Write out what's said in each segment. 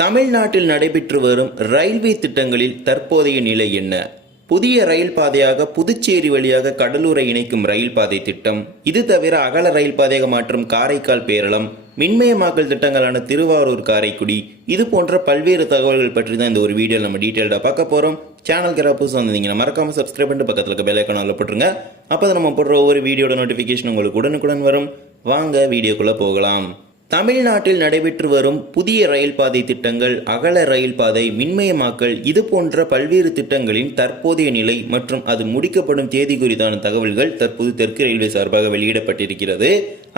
தமிழ்நாட்டில் நடைபெற்று வரும் ரயில்வே திட்டங்களில் தற்போதைய நிலை என்ன? புதிய ரயில் பாதையாக புதுச்சேரி வழியாக கடலூரை இணைக்கும் ரயில் பாதை திட்டம். இது தவிர அகல ரயில் பாதையாக மாற்றும் காரைக்கால் பேரளம் மின்மயமாக்கல் திட்டங்களான திருவாரூர் காரைக்குடி இது போன்ற பல்வேறு தகவல்கள் பற்றி தான் இந்த ஒரு வீடியோ நம்ம டீட்டெயில்டாக பார்க்க போகிறோம் சேனல் கிராப் வந்தீங்கன்னா மறக்காம சப்ஸ்கிரைப் பண்ணிட்டு பக்கத்தில் இருக்க பெல் போட்டுருங்க. அப்போ நம்ம போடுற ஒவ்வொரு வீடியோட நோட்டிஃபிகேஷன் உங்களுக்கு உடனுக்குடன் வரும். வாங்க வீடியோக்குள்ளே போகலாம். தமிழ்நாட்டில் நடைபெற்று வரும் புதிய ரயில் பாதை திட்டங்கள் அகல ரயில் பாதை மின்மயமாக்கல் இது போன்ற பல்வேறு திட்டங்களின் தற்போதைய நிலை மற்றும் அது முடிக்கப்படும் தேதி குறித்தான தகவல்கள் தற்போது தெற்கு ரயில்வே சார்பாக வெளியிடப்பட்டிருக்கிறது.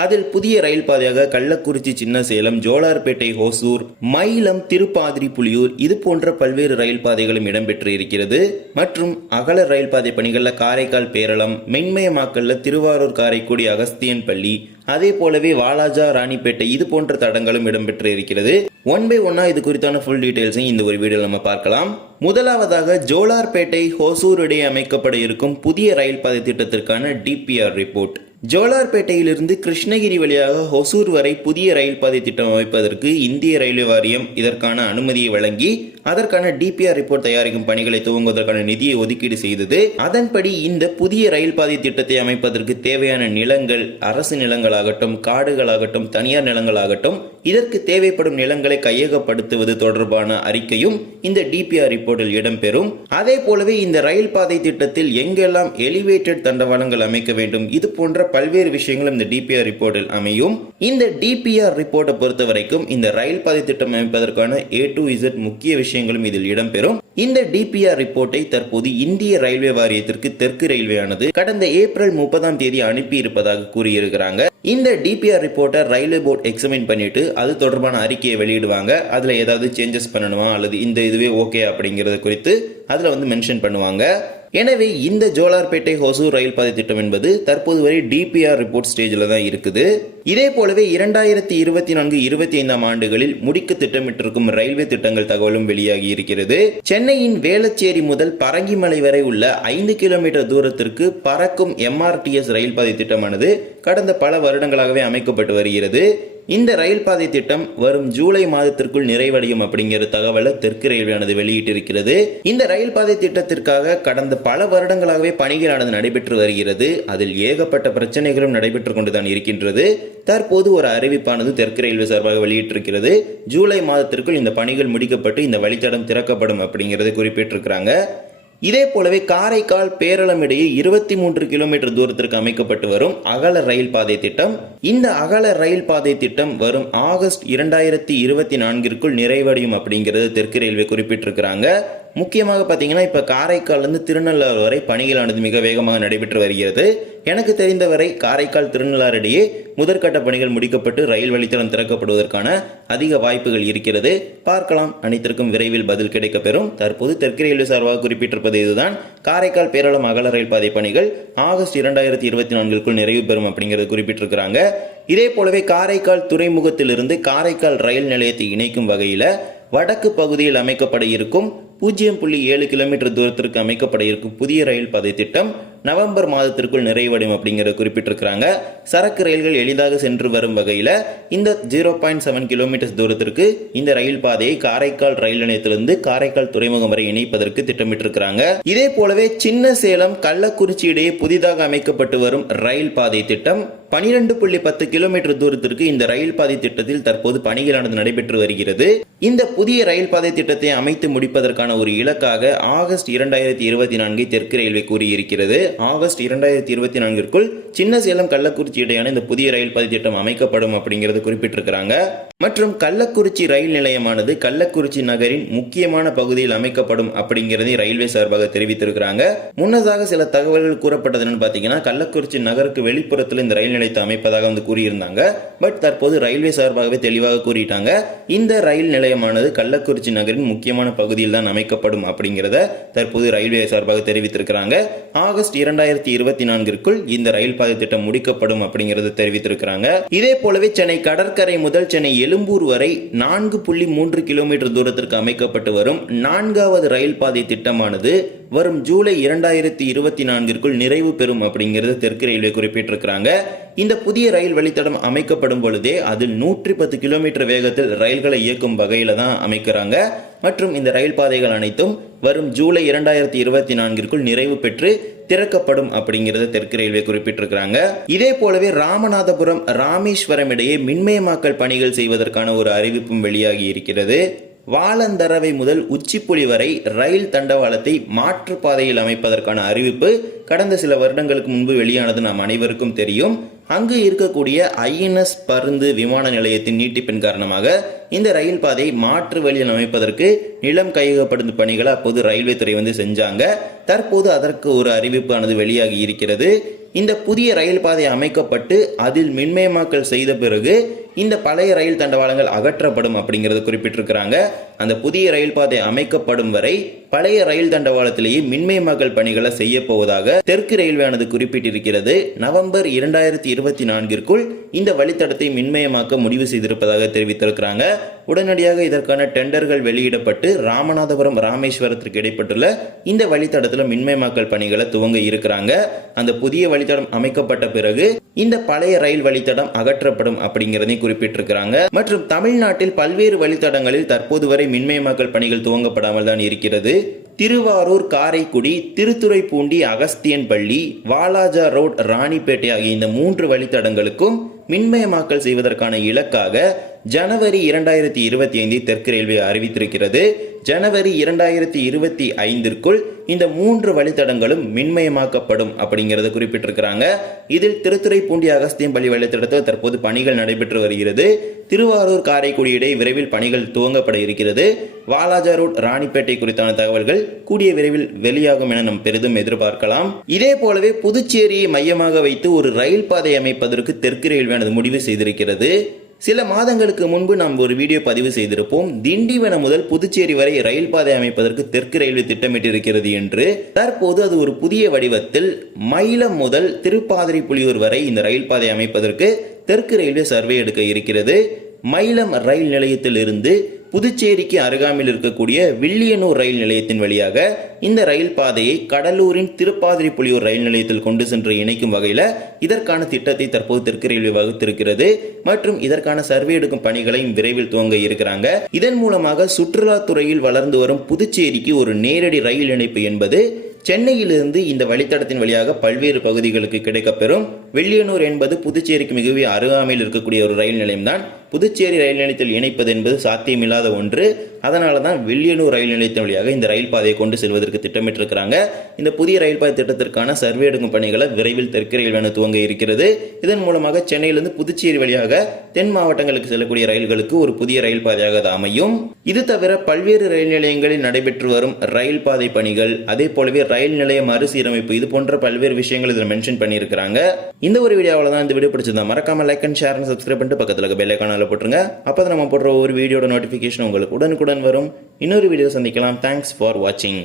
அதில் புதிய ரயில் பாதையாக கள்ளக்குறிச்சி சின்ன சேலம் ஜோலார்பேட்டை ஹோசூர் மயிலம் திருப்பாதிரி புலியூர் இது போன்ற பல்வேறு ரயில் பாதைகளும் இடம்பெற்று இருக்கிறது. மற்றும் அகல ரயில் பாதை பணிகளில் காரைக்கால் பேரளம் மென்மயமாக்கல்ல திருவாரூர் காரைக்குடி அகஸ்தியன் பள்ளி அதே போலவே வாலாஜா ராணிப்பேட்டை இது போன்ற தடங்களும் இடம்பெற்று இருக்கிறது. ஒன் பை ஒன்னா இது குறித்தான ஃபுல் டீடைல்ஸையும் இந்த ஒரு வீடியோவில் நம்ம பார்க்கலாம். முதலாவதாக ஜோலார்பேட்டை ஹோசூர் இடையே அமைக்கப்பட இருக்கும் புதிய ரயில் பாதை திட்டத்திற்கான டிபிஆர் ரிப்போர்ட் ஜோலார்பேட்டையிலிருந்து கிருஷ்ணகிரி வழியாக ஹொசூர் வரை புதிய ரயில் பாதை திட்டம் அமைப்பதற்கு இந்திய ரயில்வே வாரியம் இதற்கான அனுமதியை வழங்கி அதற்கான டிபிஆர் ரிப்போர்ட் தயாரிக்கும் பணிகளை துவங்குவதற்கான நிதியை ஒதுக்கீடு செய்தது. அதன்படி இந்த புதிய ரயில் பாதை திட்டத்தை அமைப்பதற்கு தேவையான நிலங்கள் அரசு நிலங்களாகட்டும் காடுகளாகட்டும் தனியார் நிலங்களாகட்டும் இதற்கு தேவைப்படும் நிலங்களை கையகப்படுத்துவது தொடர்பான அறிக்கையும் இந்த டிபிஆர் ரிப்போர்ட்டில் இடம்பெறும். அதே போலவே இந்த ரயில் பாதை திட்டத்தில் எங்கெல்லாம் எலிவேட்டட் தண்டவாளங்கள் அமைக்க வேண்டும் இது போன்ற பல்வேறு விஷயங்களும் இந்த டிபிஆர் ரிப்போர்ட்டில் அமையும். இந்த டிபிஆர் ரிப்போர்ட்டை பொறுத்த வரைக்கும் இந்த ரயில் பாதை திட்டம் அமைப்பதற்கான ஏ டு இசட் முக்கிய விஷயங்களும் இதில் இடம்பெறும். இந்த டிபிஆர் ரிப்போர்ட்டை தற்போது இந்திய ரயில்வே வாரியத்திற்கு தெற்கு ரயில்வே ஆனது கடந்த ஏப்ரல் முப்பதாம் தேதி அனுப்பி இருப்பதாக கூறியிருக்கிறாங்க. இந்த டிபிஆர் ரிப்போர்ட்டை ரயில்வே போர்ட் எக்ஸாமின் பண்ணிட்டு அது தொடர்பான அறிக்கையை வெளியிடுவாங்க. அதில் ஏதாவது சேஞ்சஸ் பண்ணணுமா? அல்லது இந்த இதுவே ஓகே அப்படிங்கிறது குறித்து அதில் வந்து மென்ஷன் பண்ணுவாங்க. எனவே இந்த ஜோலார்பேட்டை ஹொசூர் ரயில் பாதை திட்டம் என்பது தற்போது வரை டிபிஆர் ரிப்போர்ட் ஸ்டேஜில் தான் இருக்குது. இதே போலவே இரண்டாயிரத்தி இருபத்தி நான்கு இருபத்தி ஐந்தாம் ஆண்டுகளில் முடிக்க திட்டமிட்டிருக்கும் ரயில்வே திட்டங்கள் தகவலும் வெளியாகி இருக்கிறது. சென்னையின் வேளச்சேரி முதல் பரங்கிமலை வரை உள்ள ஐந்து கிலோமீட்டர் தூரத்திற்கு பறக்கும் எம்ஆர்டிஎஸ் ரயில் பாதை திட்டமானது கடந்த பல வருடங்களாகவே அமைக்கப்பட்டு வருகிறது. இந்த ரயில் பாதை திட்டம் வரும் ஜூலை மாதத்திற்குள் நிறைவடையும் அப்படிங்கிற தகவலை தெற்கு ரயில்வேயானது வெளியிட்டிருக்கிறது. இந்த ரயில் பாதை திட்டத்திற்காக கடந்த பல வருடங்களாகவே பணிகளானது நடைபெற்று வருகிறது. அதில் ஏகப்பட்ட பிரச்சனைகளும் நடைபெற்று கொண்டுதான் இருக்கின்றது. தற்போது ஒரு அறிவிப்பானது தெற்கு ரயில்வே சார்பாக வெளியிட்டிருக்கிறது. ஜூலை மாதத்திற்குள் இந்த பணிகள் முடிக்கப்பட்டு இந்த வழித்தடம் திறக்கப்படும் அப்படிங்கிறத குறிப்பிட்டிருக்கிறாங்க. இதே போலவே காரைக்கால் பேரளம் இடையே இருபத்தி மூன்று கிலோமீட்டர் தூரத்திற்கு அமைக்கப்பட்டு வரும் அகல ரயில் பாதை திட்டம். இந்த அகல ரயில் பாதை திட்டம் வரும் ஆகஸ்ட் இரண்டாயிரத்தி இருபத்தி நான்கிற்குள் நிறைவடையும் அப்படிங்கிறது தெற்கு ரயில்வே குறிப்பிட்டிருக்கிறாங்க. முக்கியமாக பார்த்தீங்கன்னா இப்போ காரைக்கால்லேருந்து திருநள்ளாறு வரை பணிகளானது மிக வேகமாக நடைபெற்று வருகிறது. எனக்கு தெரிந்தவரை காரைக்கால் திருநள்ளாறு இடையே முதற்கட்ட பணிகள் முடிக்கப்பட்டு ரயில் வழித்தடம் திறக்கப்படுவதற்கான அதிக வாய்ப்புகள் இருக்கிறது. பார்க்கலாம். அனைத்திற்கும் விரைவில் பதில் கிடைக்கப்பெறும் தற்போது தெற்கு ரயில்வே சார்பாக குறிப்பிட்டிருப்பது இதுதான். காரைக்கால் பேரளம் அகல ரயில் பாதை பணிகள் ஆகஸ்ட் இரண்டாயிரத்தி இருபத்தி நான்குக்குள் நிறைவு பெறும் அப்படிங்கிறது குறிப்பிட்டிருக்கிறாங்க. இதே போலவே காரைக்கால் துறைமுகத்திலிருந்து காரைக்கால் ரயில் நிலையத்தை இணைக்கும் வகையில் வடக்கு பகுதியில் அமைக்கப்பட இருக்கும் பூஜ்ஜியம் புள்ளி ஏழு கிலோமீட்டர் தூரத்திற்கு அமைக்கப்பட இருக்கும் புதிய ரயில் பாதை திட்டம் நவம்பர் மாதத்திற்குள் நிறைவடையும் அப்படிங்கிற குறிப்பிட்டிருக்கிறாங்க. சரக்கு ரயில்கள் எளிதாக சென்று வரும் வகையில் இந்த ஜீரோ பாயிண்ட் செவன் கிலோமீட்டர்ஸ் தூரத்திற்கு இந்த ரயில் பாதையை காரைக்கால் ரயில் நிலையத்திலிருந்து காரைக்கால் துறைமுகம் வரை இணைப்பதற்கு திட்டமிட்டிருக்கிறாங்க. இதே போலவே சின்ன சேலம் கள்ளக்குறிச்சி இடையே புதிதாக அமைக்கப்பட்டு வரும் ரயில் பாதை திட்டம் பனிரெண்டு புள்ளி பத்து கிலோமீட்டர் தூரத்திற்கு இந்த ரயில் பாதை திட்டத்தில் தற்போது பணிகளானது நடைபெற்று வருகிறது. இந்த புதிய ரயில் பாதை திட்டத்தை அமைத்து முடிப்பதற்கான ஒரு இலக்காக ஆகஸ்ட் இரண்டாயிரத்தி இருபத்தி நான்கை தெற்கு ரயில்வே கூறியிருக்கிறது. ஆகஸ்ட் இரண்டாயிரத்தி இருபத்தி நான்கிற்குள் சின்ன சேலம் கள்ளக்குறிச்சி இடையான இந்த புதிய ரயில் பாதை திட்டம் அமைக்கப்படும் அப்படிங்கிறது குறிப்பிட்டிருக்கிறாங்க. மற்றும் கள்ளக்குறிச்சி ரயில் நிலையமானது கள்ளக்குறிச்சி நகரின் முக்கியமான பகுதியில் அமைக்கப்படும் அப்படிங்கிறதை ரயில்வே சார்பாக தெரிவித்திருக்கிறாங்க. முன்னதாக சில தகவல்கள் கூறப்பட்டது என்னன்னு பார்த்தீங்கன்னா கள்ளக்குறிச்சி நகருக்கு வெளிப்புறத்தில் இந்த ரயில் நிலையத்தை அமைப்பதாக வந்து கூறியிருந்தாங்க. பட் தற்போது ரயில்வே சார்பாகவே தெளிவாக கூறிட்டாங்க. இந்த ரயில் நிலையமானது கள்ளக்குறிச்சி நகரின் முக்கியமான பகுதியில் தான் அமைக்கப்படும் அப்படிங்கிறத தற்போது ரயில்வே சார்பாக தெரிவித்திருக்கிறாங்க. ஆகஸ்ட் இரண்டாயிரத்தி இருபத்தி நான்கிற்குள் இந்த ரயில் பாதை திட்டம் முடிக்கப்படும் அப்படிங்கிறத தெரிவித்திருக்கிறாங்க. இதே போலவே சென்னை கடற்கரை முதல் சென்னை எழும்பூர் வரை நான்கு புள்ளி மூன்று கிலோமீட்டர் தூரத்திற்கு அமைக்கப்பட்டு வரும் நான்காவது ரயில் பாதை திட்டமானது வரும் ஜூலை இரண்டாயிரத்தி இருபத்தி நான்கிற்குள் நிறைவு பெறும் அப்படிங்கிறது தெற்கு ரயில்வே குறிப்பிட்டிருக்கிறாங்க. இந்த புதிய ரயில் வழித்தடம் அமைக்கப்படும் பொழுதே அதில் நூற்றி பத்து கிலோமீட்டர் வேகத்தில் ரயில்களை இயக்கும் வகையில தான் அமைக்கிறாங்க. மற்றும் இந்த ரயில் பாதைகள் அனைத்தும் வரும் ஜூலை இரண்டாயிரத்தி இருபத்தி நான்கிற்குள் நிறைவு பெற்று திறக்கப்படும் அப்படிங்கிறத தெற்கு ரயில்வே குறிப்பிட்டிருக்கிறாங்க. இதே போலவே ராமநாதபுரம் ராமேஸ்வரம் இடையே மின்மயமாக்கல் பணிகள் செய்வதற்கான ஒரு அறிவிப்பும் வெளியாகி இருக்கிறது. வாழந்தரவை முதல் உச்சிப்புலி வரை ரயில் தண்டவாளத்தை மாற்றுப்பாதையில் அமைப்பதற்கான அறிவிப்பு கடந்த சில வருடங்களுக்கு முன்பு வெளியானது நாம் அனைவருக்கும் தெரியும். அங்கு இருக்கக்கூடிய ஐஎன்எஸ் பருந்து விமான நிலையத்தின் நீட்டிப்பின் காரணமாக இந்த ரயில் பாதை மாற்று வழியில் அமைப்பதற்கு நிலம் கையகப்படுத்தும் பணிகளை அப்போது ரயில்வே துறை வந்து செஞ்சாங்க. தற்போது அதற்கு ஒரு அறிவிப்பானது வெளியாகி இருக்கிறது. இந்த புதிய ரயில் பாதை அமைக்கப்பட்டு அதில் மின்மயமாக்கல் செய்த பிறகு இந்த பழைய ரயில் தண்டவாளங்கள் அகற்றப்படும் அப்படிங்கிறது குறிப்பிட்டிருக்கிறாங்க. அந்த புதிய ரயில் பாதை அமைக்கப்படும் வரை பழைய ரயில் தண்டவாளத்திலேயே மின்மயமாக்கல் பணிகளை செய்ய போவதாக தெற்கு ரயில்வேயானது குறிப்பிட்டிருக்கிறது. நவம்பர் இரண்டாயிரத்தி இருபத்தி நான்கிற்குள் இந்த வழித்தடத்தை மின்மயமாக்க முடிவு செய்திருப்பதாக தெரிவித்திருக்கிறாங்க. உடனடியாக இதற்கான டெண்டர்கள் வெளியிடப்பட்டு ராமநாதபுரம் ராமேஸ்வரத்திற்கு இடைப்பட்டுள்ள இந்த வழித்தடத்தில் மின்மயமாக்கல் பணிகளை துவங்க இருக்கிறாங்க. அந்த புதிய வழித்தடம் அமைக்கப்பட்ட பிறகு இந்த பழைய ரயில் வழித்தடம் அகற்றப்படும் அப்படிங்கிறதையும் குறிப்பிட்டிருக்கிறாங்க. மற்றும் தமிழ்நாட்டில் பல்வேறு வழித்தடங்களில் தற்போது வரை மின்மயமாக்கல் பணிகள் துவங்கப்படாமல் தான் இருக்கிறது. திருவாரூர் காரைக்குடி திருத்துறைப்பூண்டி அகஸ்தியன்பள்ளி வாலாஜா ரோட் ராணிப்பேட்டை ஆகிய இந்த மூன்று வழித்தடங்களுக்கும் மின்மயமாக்கல் செய்வதற்கான இலக்காக ஜனவரி இரண்டாயிரத்தி இருபத்தி ஐந்தை தெற்கு ரயில்வே அறிவித்திருக்கிறது. ஜனவரி இரண்டாயிரத்தி இருபத்தி ஐந்திற்குள் இந்த மூன்று வழித்தடங்களும் மின்மயமாக்கப்படும் அப்படிங்கிறத குறிப்பிட்டிருக்கிறாங்க. இதில் திருத்துறைப்பூண்டி அகஸ்தியம்பள்ளி வழித்தடத்தில் தற்போது பணிகள் நடைபெற்று வருகிறது. திருவாரூர் காரைக்குடி இடையே விரைவில் பணிகள் துவங்கப்பட இருக்கிறது. வாலாஜா ரோட் ராணிப்பேட்டை குறித்தான தகவல்கள் கூடிய விரைவில் வெளியாகும் என நாம் பெரிதும் எதிர்பார்க்கலாம். இதே போலவே புதுச்சேரியை மையமாக வைத்து ஒரு ரயில் பாதை அமைப்பதற்கு தெற்கு ரயில்வே ரயில்வேனது முடிவு செய்திருக்கிறது. சில மாதங்களுக்கு முன்பு நாம் ஒரு வீடியோ பதிவு செய்திருப்போம். திண்டிவனம் முதல் புதுச்சேரி வரை ரயில் பாதை அமைப்பதற்கு தெற்கு ரயில்வே திட்டமிட்டிருக்கிறது என்று. தற்போது அது ஒரு புதிய வடிவத்தில் மயிலம் முதல் திருப்பாதிரி புலியூர் வரை இந்த ரயில் பாதை அமைப்பதற்கு தெற்கு ரயில்வே சர்வே எடுக்க இருக்கிறது. மயிலம் ரயில் நிலையத்தில் இருந்து புதுச்சேரிக்கு அருகாமையில் இருக்கக்கூடிய வில்லியனூர் ரயில் நிலையத்தின் வழியாக இந்த ரயில் பாதையை கடலூரின் திருப்பாதிரிப்புலியூர் ரயில் நிலையத்தில் கொண்டு சென்று இணைக்கும் வகையில் இதற்கான திட்டத்தை தற்போது தெற்கு ரயில்வே வகுத்திருக்கிறது. மற்றும் இதற்கான சர்வே எடுக்கும் பணிகளையும் விரைவில் துவங்க இருக்கிறாங்க. இதன் மூலமாக சுற்றுலாத்துறையில் வளர்ந்து வரும் புதுச்சேரிக்கு ஒரு நேரடி ரயில் இணைப்பு என்பது சென்னையிலிருந்து இந்த வழித்தடத்தின் வழியாக பல்வேறு பகுதிகளுக்கு கிடைக்கப்பெறும். வெள்ளியனூர் என்பது புதுச்சேரிக்கு மிகவும் அருகாமையில் இருக்கக்கூடிய ஒரு ரயில் நிலையம்தான். புதுச்சேரி ரயில் நிலையத்தில் இணைப்பது என்பது சாத்தியமில்லாத ஒன்று. அதனால தான் வெள்ளியனூர் ரயில் நிலையத்தின் வழியாக இந்த ரயில் பாதையை கொண்டு செல்வதற்கு திட்டமிட்டிருக்கிறாங்க. இந்த புதிய ரயில் பாதை திட்டத்திற்கான சர்வே எடுக்கும் பணிகளை விரைவில் தெற்கு ரயில்வே துவங்க இருக்கிறது. இதன் மூலமாக சென்னையிலிருந்து புதுச்சேரி வழியாக தென் மாவட்டங்களுக்கு செல்லக்கூடிய ரயில்களுக்கு ஒரு புதிய ரயில் பாதையாக அது அமையும். இது தவிர பல்வேறு ரயில் நிலையங்களில் நடைபெற்று வரும் ரயில் பாதை பணிகள் அதே போலவே ரயில் நிலைய மறுசீரமைப்பு இது போன்ற பல்வேறு விஷயங்கள் இதில் மென்ஷன் பண்ணியிருக்கிறாங்க. இந்த ஒரு வீடியோவில் தான் இந்த வீடியோ பிடிச்சிருந்தா மறக்காம லைக் அண்ட் ஷேர் சப்ஸ்கிரைப் பண்ணிட்டு பக்கத்தில் இருக்க பெல் ஐக்கானில் போட்டுருங்க. அப்போ தான் நம்ம போடுற ஒரு வீடியோட நோட்டிஃபிகேஷன் உங்களுக்கு உடனுக்குடன் வரும் இன்னொரு வீடியோ சந்திக்கலாம். தேங்க்ஸ் ஃபார் வாட்சிங்